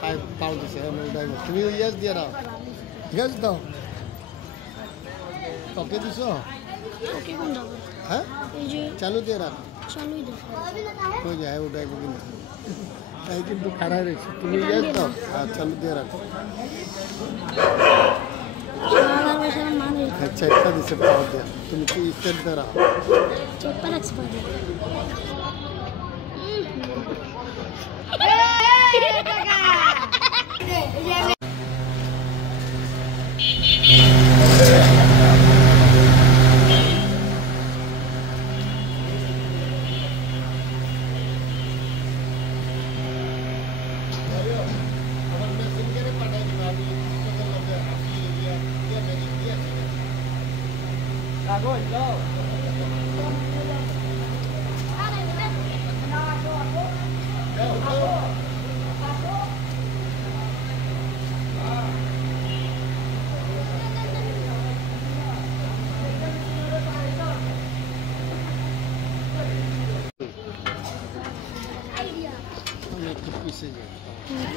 पाव दिसे तुम्ही यस दिया ना यस दाও ওকে দিছো ওকে কোন দাও হ্যাঁ এই যে চালু দিয়ে রাখ চালুই দাও हो जाए उठाए को তাই কিন্তু খাড়া রয়েছে তুমি यस দাও আর চালু দিয়ে রাখ সারা বছর মানে আচ্ছা একটা দিছে পাও দিয়ে তুমি কি স্টেট দাও চেপার এক্সপার্ট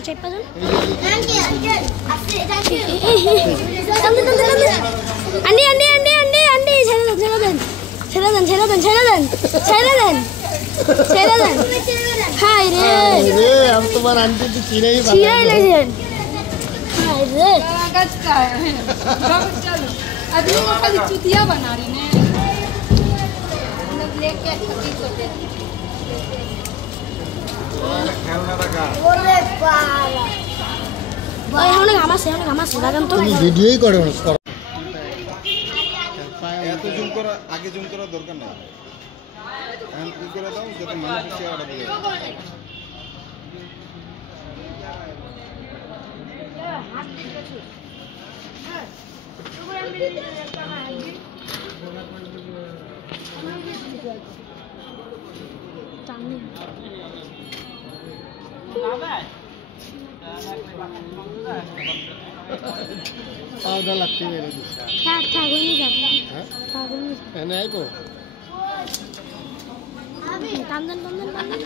চেপা দেন aunty aunty aunty aunty aunty ছেড়ে দেন ছেড়ে দেন ছেড়ে দেন ছেড়ে দেন ছেড়ে দেন ছেড়ে দেন হাই রে रे हम तुम्हारा आंटी तो चीरे ही ছিড়াই লেছেন হাই রে कागज का है चलो अभी वो खाली चुतिया बना रही ने मतलब लेके खती को दे ওরে বাবা ভাই অনেক ঘামাছে লাগান তো তুমি ভিডিওই করো এত জুম করা আগে জুম করার দরকার নেই এখন কি করে দাও যাতে মানুষ চেহারা বোঝা যায় पावडा लगती मेरे दिशा থাক থাক ওই নি যাবে হ্যাঁ থাক ওই নি এনে আইবো কান্দন কান্দন কান্দন